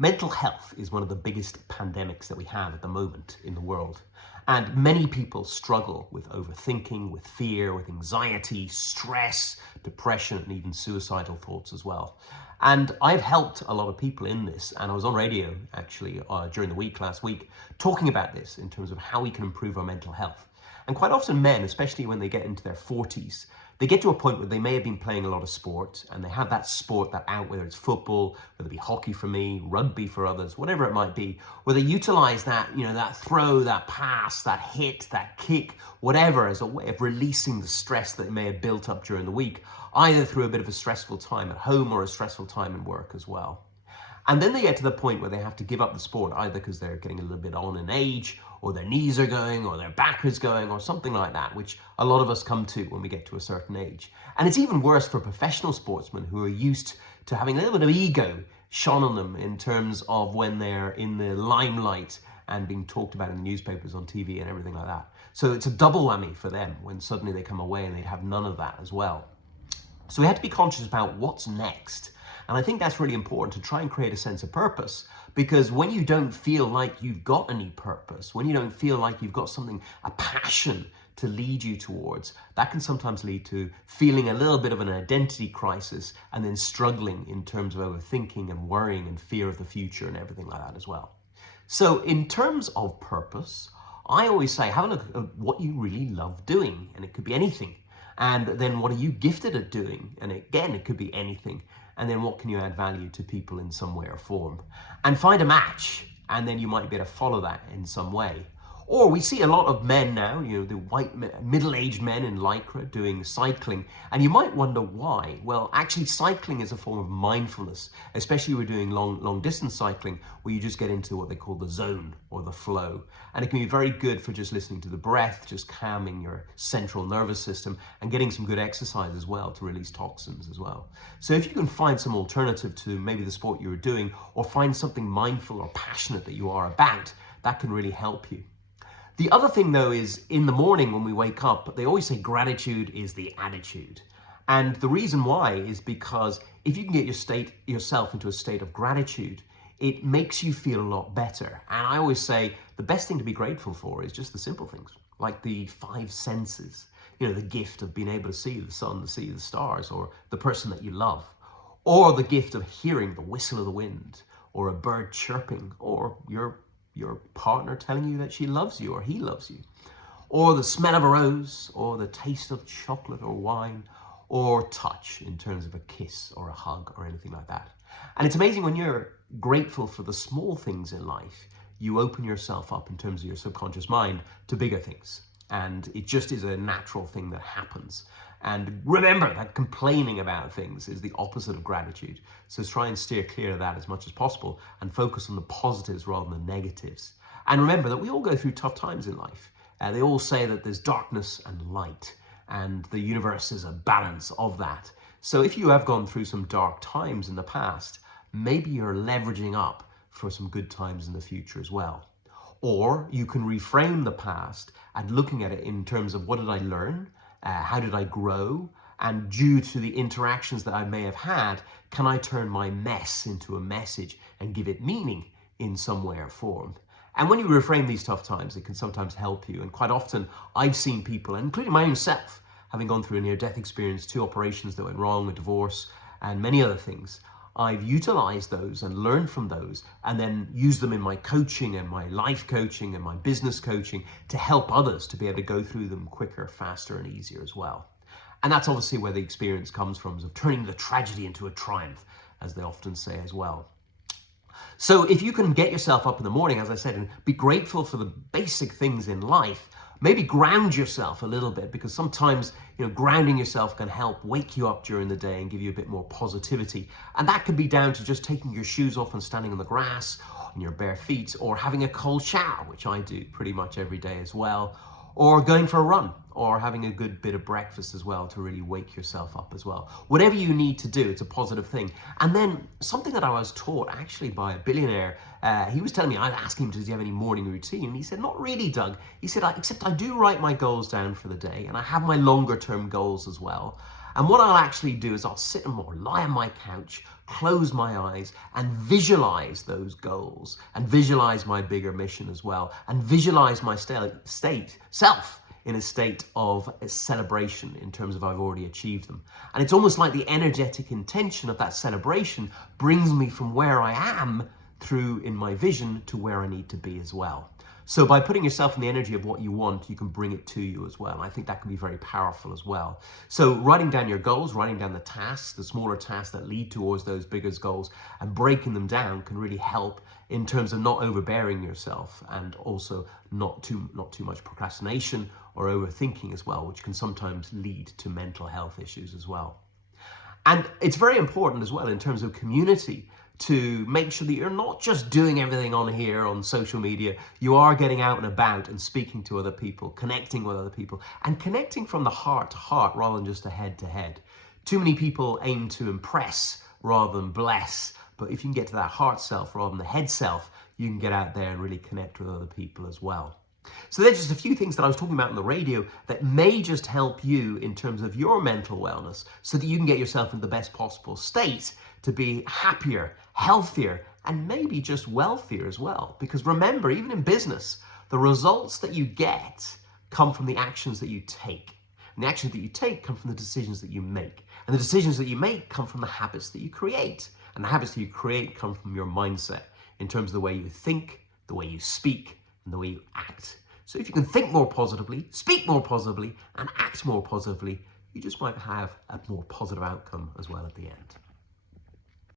Mental health is one of the biggest pandemics that we have at the moment in the world. And many people struggle with overthinking, with fear, with anxiety, stress, depression, and even suicidal thoughts as well. And I've helped a lot of people in this. And I was on radio actually during the week last week talking about this in terms of how we can improve our mental health. And quite often men, especially when they get into their 40s, they get to a point where they may have been playing a lot of sport and they have that sport, that out, whether it's football, whether it be hockey for me, rugby for others, whatever it might be, where they utilize that, that throw, that pass, that hit, that kick, whatever, as a way of releasing the stress that they may have built up during the week, either through a bit of a stressful time at home or a stressful time in work as well. And then they get to the point where they have to give up the sport, either because they're getting a little bit on in age, or their knees are going, or their back is going, or something like that, which a lot of us come to when we get to a certain age. And it's even worse for professional sportsmen who are used to having a little bit of ego shone on them in terms of when they're in the limelight and being talked about in the newspapers, on TV and everything like that. So it's a double whammy for them when suddenly they come away and they'd have none of that as well. So we have to be conscious about what's next. And I think that's really important, to try and create a sense of purpose, because when you don't feel like you've got any purpose, when you don't feel like you've got something, a passion to lead you towards, that can sometimes lead to feeling a little bit of an identity crisis and then struggling in terms of overthinking and worrying and fear of the future and everything like that as well. So in terms of purpose, I always say, have a look at what you really love doing, and it could be anything. And then what are you gifted at doing? And again, it could be anything. And then what can you add value to people in some way or form? And find a match, and then you might be able to follow that in some way. Or we see a lot of men now, the white middle-aged men in Lycra doing cycling, and you might wonder why. Well, actually cycling is a form of mindfulness, especially when we're doing long distance cycling, where you just get into what they call the zone or the flow. And it can be very good for just listening to the breath, just calming your central nervous system and getting some good exercise as well to release toxins as well. So if you can find some alternative to maybe the sport you're doing, or find something mindful or passionate that you are about, that can really help you. The other thing though is, in the morning when we wake up, they always say gratitude is the attitude. And the reason why is because if you can get yourself into a state of gratitude, it makes you feel a lot better. And I always say the best thing to be grateful for is just the simple things, like the 5 senses, the gift of being able to see the sun, to see the stars, or the person that you love, or the gift of hearing the whistle of the wind, or a bird chirping, or your partner telling you that she loves you or he loves you, or the smell of a rose, or the taste of chocolate or wine, or touch in terms of a kiss or a hug or anything like that. And it's amazing when you're grateful for the small things in life, you open yourself up in terms of your subconscious mind to bigger things. And it just is a natural thing that happens. And remember that complaining about things is the opposite of gratitude. So try and steer clear of that as much as possible and focus on the positives rather than the negatives. And remember that we all go through tough times in life. They all say that there's darkness and light, and the universe is a balance of that. So if you have gone through some dark times in the past, maybe you're leveraging up for some good times in the future as well. Or you can reframe the past and looking at it in terms of, what did I learn? How did I grow? And due to the interactions that I may have had, can I turn my mess into a message and give it meaning in some way or form? And when you reframe these tough times, it can sometimes help you. And quite often I've seen people, including my own self, having gone through a near-death experience, 2 operations that went wrong, a divorce, and many other things, I've utilized those and learned from those, and then used them in my coaching and my life coaching and my business coaching to help others to be able to go through them quicker, faster, and easier as well. And that's obviously where the experience comes from, is of turning the tragedy into a triumph, as they often say as well. So if you can get yourself up in the morning, as I said, and be grateful for the basic things in life, maybe ground yourself a little bit, because sometimes grounding yourself can help wake you up during the day and give you a bit more positivity. And that could be down to just taking your shoes off and standing on the grass on your bare feet, or having a cold shower, which I do pretty much every day as well, or going for a run, or having a good bit of breakfast as well to really wake yourself up as well. Whatever you need to do, it's a positive thing. And then something that I was taught actually by a billionaire, he was telling me, I asked him, does he have any morning routine? And he said, not really, Doug. He said, except I do write my goals down for the day, and I have my longer term goals as well. And what I'll actually do is I'll sit or lie on my couch, close my eyes, and visualize those goals, and visualize my bigger mission as well, and visualize my self in a state of celebration in terms of I've already achieved them. And it's almost like the energetic intention of that celebration brings me from where I am through in my vision to where I need to be as well. So by putting yourself in the energy of what you want, you can bring it to you as well. And I think that can be very powerful as well. So writing down your goals, writing down the tasks, the smaller tasks that lead towards those bigger goals, and breaking them down can really help in terms of not overbearing yourself, and also not too much procrastination or overthinking as well, which can sometimes lead to mental health issues as well. And it's very important as well in terms of community to make sure that you're not just doing everything on here on social media. You are getting out and about and speaking to other people, connecting with other people, and connecting from the heart to heart rather than just a head to head. Too many people aim to impress rather than bless, but if you can get to that heart self rather than the head self, you can get out there and really connect with other people as well. So there's just a few things that I was talking about on the radio that may just help you in terms of your mental wellness so that you can get yourself in the best possible state to be happier, healthier, and maybe just wealthier as well. Because remember, even in business, the results that you get come from the actions that you take. And the actions that you take come from the decisions that you make. And the decisions that you make come from the habits that you create. And the habits that you create come from your mindset in terms of the way you think, the way you speak, and the way you act. So if you can think more positively, speak more positively, and act more positively, you just might have a more positive outcome as well at the end.